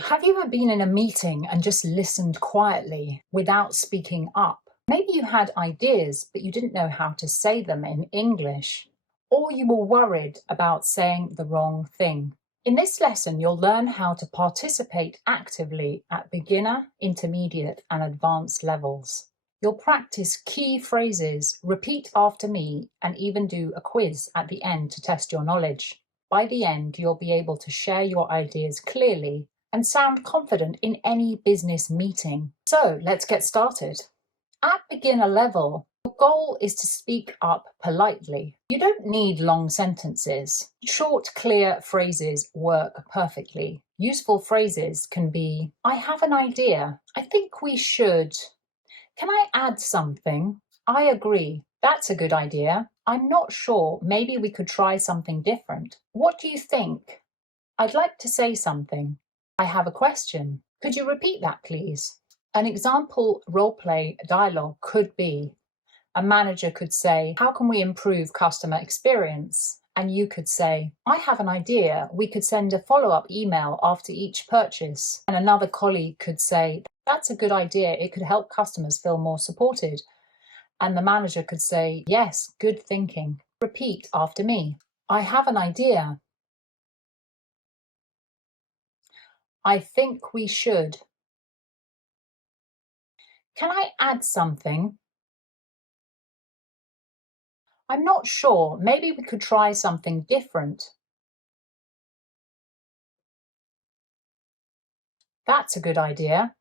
Have you ever been in a meeting and just listened quietly without speaking up? Maybe you had ideas, but you didn't know how to say them in English, or you were worried about saying the wrong thing. In this lesson, you'll learn how to participate actively at beginner, intermediate, and advanced levels. You'll practice key phrases, repeat after me, and even do a quiz at the end to test your knowledge. By the end, you'll be able to share your ideas clearly and sound confident in any business meeting. So let's get started. At beginner level, your goal is to speak up politely. You don't need long sentences. Short, clear phrases work perfectly. Useful phrases can be, I have an idea. I think we should. Can I add something? I agree. That's a good idea. I'm not sure. Maybe we could try something different. What do you think? I'd like to say something. I have a question. Could you repeat that, please? An example role-play dialogue could be, a manager could say, how can we improve customer experience? And you could say, I have an idea. We could send a follow-up email after each purchase. And another colleague could say, that's a good idea. It could help customers feel more supported. And the manager could say, yes, good thinking. Repeat after me. I have an idea. I think we should. Can I add something? I'm not sure. Maybe we could try something different. That's a good idea.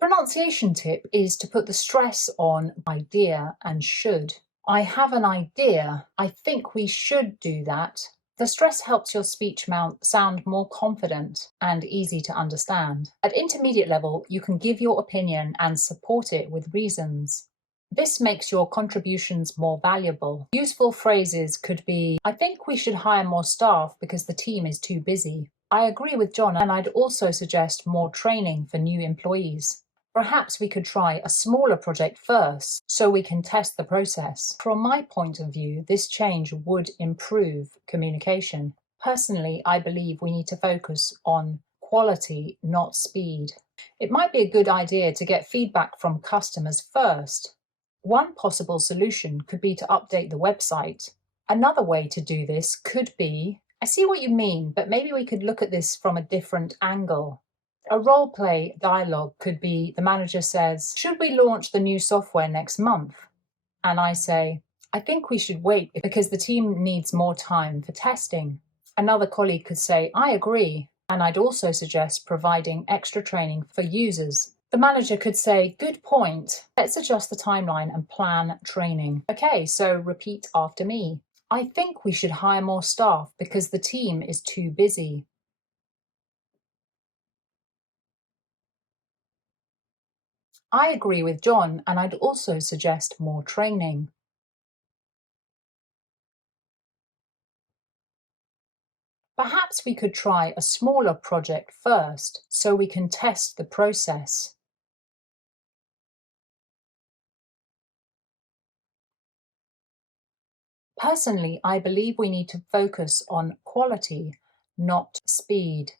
Pronunciation tip is to put the stress on idea and should. I have an idea. I think we should do that. The stress helps your speech sound more confident and easy to understand. At intermediate level, you can give your opinion and support it with reasons. This makes your contributions more valuable. Useful phrases could be, I think we should hire more staff because the team is too busy. I agree with John, and I'd also suggest more training for new employees. Perhaps we could try a smaller project first so we can test the process. From my point of view, this change would improve communication. Personally, I believe we need to focus on quality, not speed. It might be a good idea to get feedback from customers first. One possible solution could be to update the website. Another way to do this could be, I see what you mean, but maybe we could look at this from a different angle. A role-play dialogue could be, the manager says, should we launch the new software next month? And I say, I think we should wait because the team needs more time for testing. Another colleague could say, I agree, and I'd also suggest providing extra training for users. The manager could say, good point, let's adjust the timeline and plan training. Okay, so repeat after me. I think we should hire more staff because the team is too busy. I agree with John, and I'd also suggest more training. Perhaps we could try a smaller project first so we can test the process. Personally, I believe we need to focus on quality, not speed.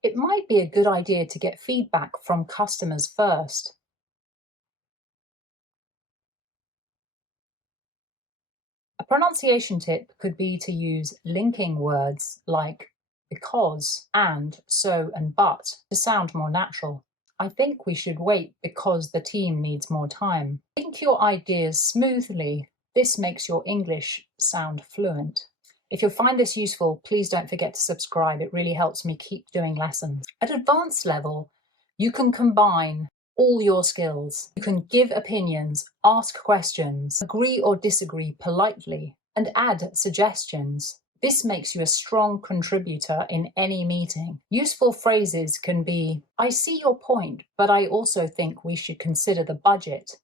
It might be a good idea to get feedback from customers first. A pronunciation tip could be to use linking words like because, and, so, and but to sound more natural. I think we should wait because the team needs more time. Think your ideas smoothly. This makes your English sound fluent. If you find this useful, please don't forget to subscribe. It really helps me keep doing lessons. At advanced level, you can combine all your skills. You can give opinions, ask questions, agree or disagree politely, and add suggestions. This makes you a strong contributor in any meeting. Useful phrases can be, I see your point, but I also think we should consider the budget.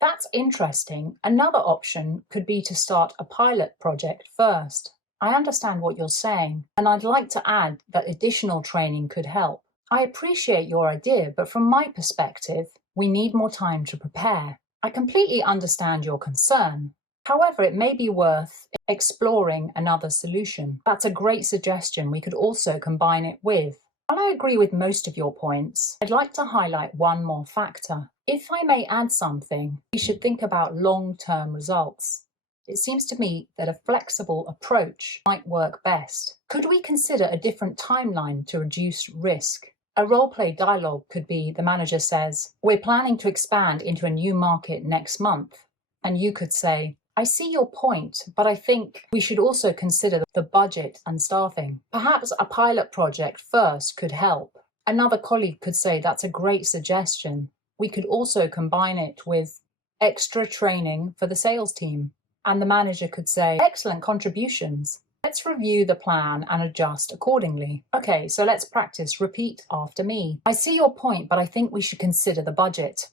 That's interesting. Another option could be to start a pilot project first. I understand what you're saying, and I'd like to add that additional training could help. I appreciate your idea, but from my perspective, we need more time to prepare. I completely understand your concern. However, it may be worth exploring another solution. That's a great suggestion. We could also combine it with. While I agree with most of your points, I'd like to highlight one more factor. If I may add something, we should think about long-term results. It seems to me that a flexible approach might work best. Could we consider a different timeline to reduce risk? A role-play dialogue could be the manager says, "We're planning to expand into a new market next month." And you could say, "I see your point, but I think we should also consider the budget and staffing. Perhaps a pilot project first could help." Another colleague could say, "That's a great suggestion. We could also combine it with extra training for the sales team." And the manager could say, "Excellent contributions. Let's review the plan and adjust accordingly." Okay, so let's practice. Repeat after me. "I see your point, but I think we should consider the budget."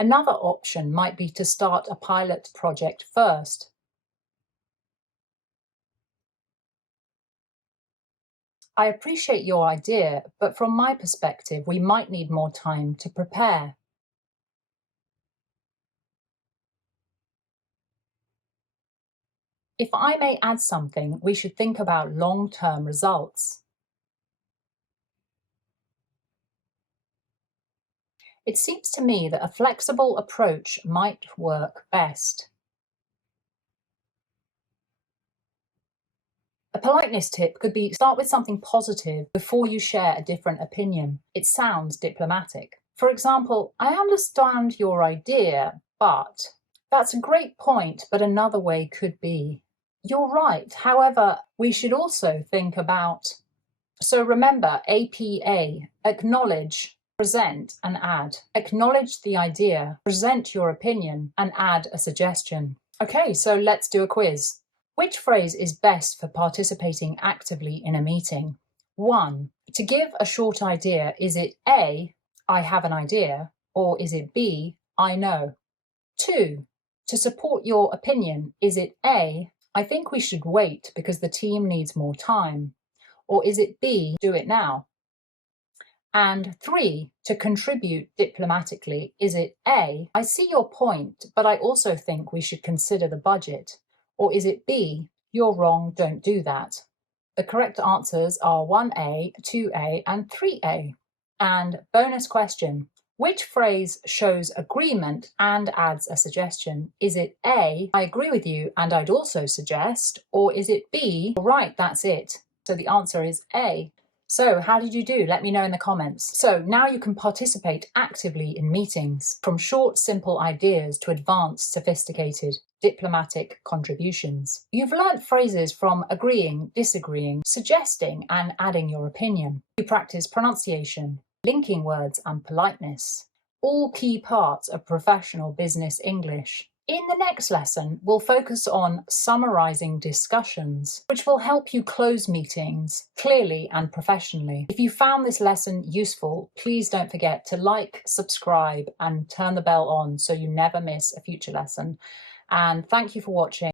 Another option might be to start a pilot project first. "I appreciate your idea, but from my perspective, we might need more time to prepare." If I may add something, we should think about long-term results. It seems to me that a flexible approach might work best. A politeness tip could be start with something positive before you share a different opinion. It sounds diplomatic. For example, "I understand your idea, but..." "That's a great point, but another way could be..." "You're right. However, we should also think about..." So remember, APA, acknowledge, present and add. Acknowledge the idea, present your opinion and add a suggestion. Okay, so let's do a quiz. Which phrase is best for participating actively in a meeting? 1. To give a short idea, is it A, "I have an idea," or is it B, "I know"? 2. To support your opinion, is it A, "I think we should wait because the team needs more time," or is it B, "Do it now"? And 3, to contribute diplomatically, is it A, "I see your point, but I also think we should consider the budget," or is it B, "You're wrong, don't do that"? The correct answers are 1A, 2A, and 3A. And bonus question, which phrase shows agreement and adds a suggestion? Is it A, "I agree with you and I'd also suggest," or is it B, "All right, that's it"? So the answer is A. So how did you do? Let me know in the comments. So now you can participate actively in meetings, from short, simple ideas to advanced, sophisticated, diplomatic contributions. You've learnt phrases from agreeing, disagreeing, suggesting, and adding your opinion. You practice pronunciation, linking words, and politeness, all key parts of professional business English. In the next lesson, we'll focus on summarizing discussions, which will help you close meetings clearly and professionally. If you found this lesson useful, please don't forget to like, subscribe, and turn the bell on so you never miss a future lesson. And thank you for watching.